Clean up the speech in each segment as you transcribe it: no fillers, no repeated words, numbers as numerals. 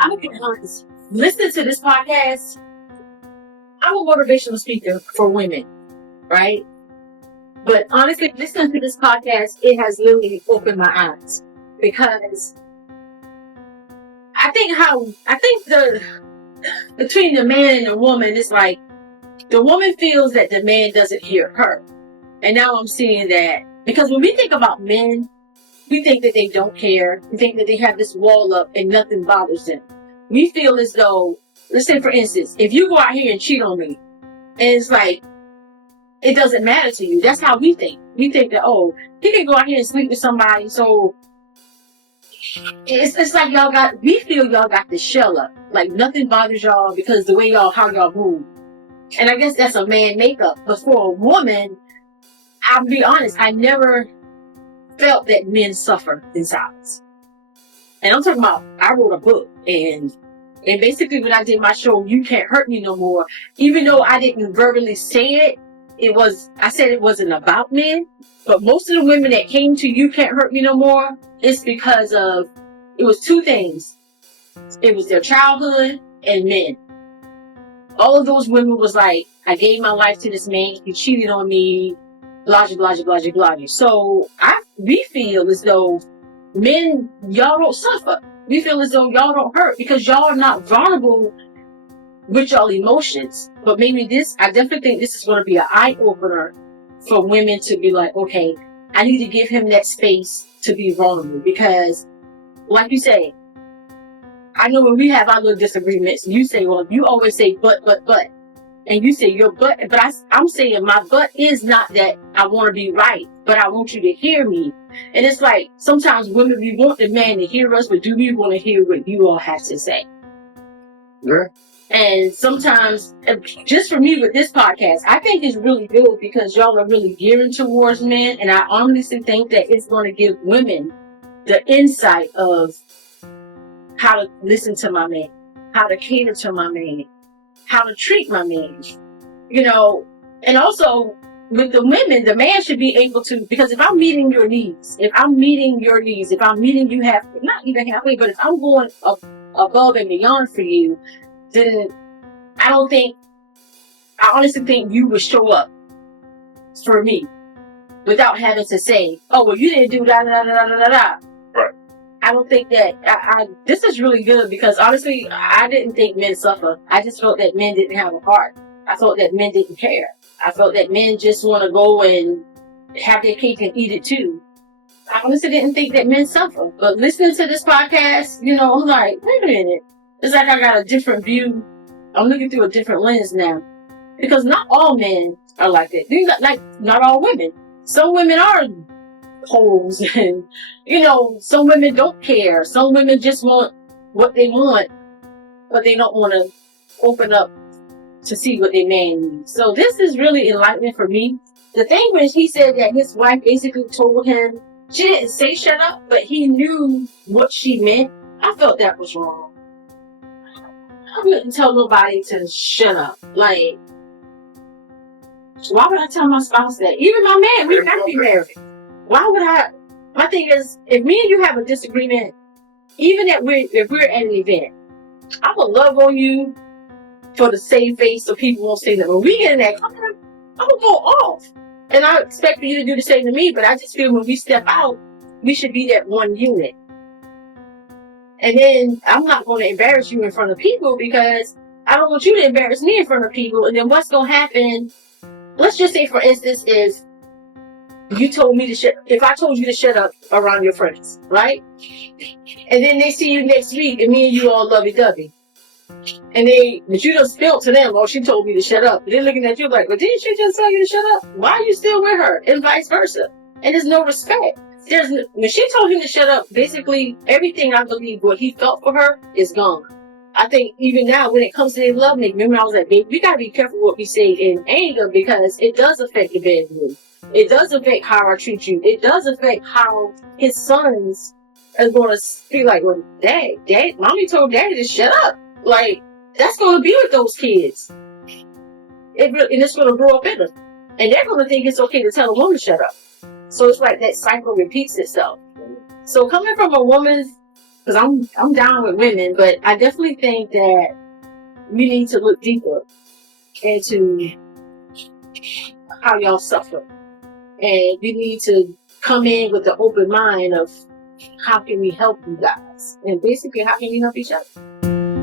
I'm gonna be honest. Listening to this podcast, I'm a motivational speaker for women, right? But honestly, listening to this podcast, it has literally opened my eyes because I think the between the man and the woman, it's like the woman feels that the man doesn't hear her, and now I'm seeing that because when we think about men, we think that they don't care. We think that they have this wall up and nothing bothers them. We feel as though, let's say for instance, if you go out here and cheat on me, and it's like, it doesn't matter to you. That's how we think. We think that, oh, he can go out here and sleep with somebody, so it's like we feel y'all got the shell up. Like nothing bothers y'all because the way how y'all move. And I guess that's a man makeup. But for a woman, I'll be honest, I never felt that men suffer in silence. And I'm talking about, I wrote a book, and basically when I did my show, You Can't Hurt Me No More, even though I didn't verbally say it, I said it wasn't about men, but most of the women that came to You Can't Hurt Me No More, it's because it was two things. It was their childhood and men. All of those women was like, I gave my life to this man, he cheated on me, blah, blah, blah, blah, blah. So we feel as though men, y'all don't suffer. We feel as though y'all don't hurt because y'all are not vulnerable with y'all emotions. But maybe I definitely think this is going to be an eye opener for women to be like, okay, I need to give him that space to be vulnerable because, like you say, I know when we have our little disagreements, you say, well, you always say, but. And you say your butt, but I'm saying my butt is not that I want to be right, but I want you to hear me. And it's like, sometimes women, we want the man to hear us, but do we want to hear what you all have to say? Yeah. And sometimes, just for me with this podcast, I think it's really good because y'all are really gearing towards men. And I honestly think that it's going to give women the insight of how to listen to my man, how to cater to my man, how to treat my man, and also with the women, the man should be able to, because if I'm meeting your needs, if I'm meeting you not even halfway, but if I'm going above and beyond for you, then I honestly think you would show up for me without having to say, oh, well, you didn't do da da da da da da. Right. I don't think that this is really good because honestly, I didn't think men suffer. I just felt that men didn't have a heart. I felt that men didn't care. I felt that men just want to go and have their cake and eat it too. I honestly didn't think that men suffer. But listening to this podcast, I'm like, wait a minute. It's like I got a different view. I'm looking through a different lens now. Because not all men are like that. These are like not all women. Some women are holes and some women don't care. Some women just want what they want, but they don't want to open up to see what their man needs. So this is really enlightening for me. The thing was, he said that his wife basically told him, she didn't say shut up, but he knew what she meant. I felt that was wrong. I wouldn't tell nobody to shut up. Like, why would I tell my spouse that? Even my man, we have to be married. Why would I? My thing is, if me and you have a disagreement, even if we're at an event, I will love on you for the same face so people won't say that. When we get in that car, I'm going to go off. And I expect for you to do the same to me, but I just feel when we step out, we should be that one unit. And then I'm not going to embarrass you in front of people because I don't want you to embarrass me in front of people. And then what's going to happen, let's just say, for instance, if I told you to shut up around your friends, right? And then they see you next week and me and you all lovey-dovey. But you just spilled to them, oh, she told me to shut up. They're looking at you like, well, didn't she just tell you to shut up? Why are you still with her? And vice versa. And there's no respect. When she told him to shut up, basically everything I believe what he felt for her is gone. I think even now when it comes to their love making, remember I was like, baby, we gotta be careful what we say in anger because it does affect the bedroom. It does affect how I treat you. It does affect how his sons are going to be like, well, dad, mommy told daddy to shut up. Like, that's going to be with those kids. And it's going to grow up in them. And they're going to think it's okay to tell a woman to shut up. So it's like that cycle repeats itself. So coming from a woman's because I'm down with women, but I definitely think that we need to look deeper into how y'all suffer, and we need to come in with the open mind of how can we help you guys, and basically how can we help each other.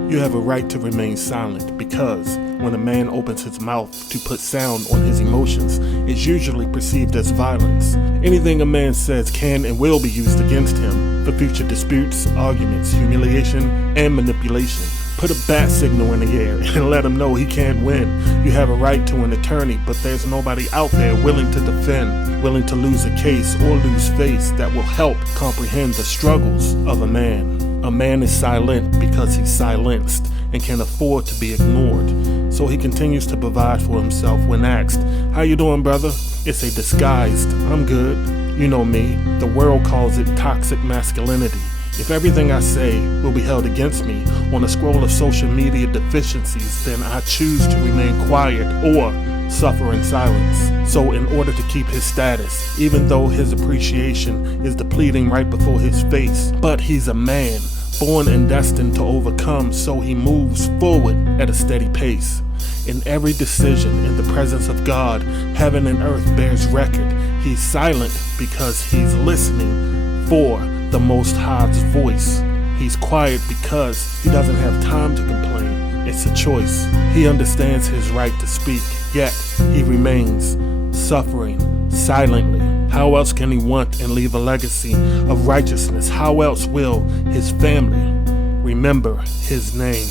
You have a right to remain silent because when a man opens his mouth to put sound on his emotions, it's usually perceived as violence. Anything a man says can and will be used against him for future disputes, arguments, humiliation, and manipulation. Put a bat signal in the air and let him know he can't win. You have a right to an attorney, but there's nobody out there willing to defend, willing to lose a case or lose face that will help comprehend the struggles of a man. A man is silent because he's silenced and can afford to be ignored. So he continues to provide for himself when asked, "How you doing, brother?" It's a disguised, "I'm good." You know me. The world calls it toxic masculinity. If everything I say will be held against me on a scroll of social media deficiencies, then I choose to remain quiet or suffer in silence. So in order to keep his status, even though his appreciation is depleting right before his face, but he's a man, born and destined to overcome, so he moves forward at a steady pace. In every decision, in the presence of God, heaven and earth bears record. He's silent because he's listening for the Most High's voice. He's quiet because he doesn't have time to complain. It's a choice. He understands his right to speak, yet he remains suffering silently. How else can he want and leave a legacy of righteousness? How else will his family remember his name?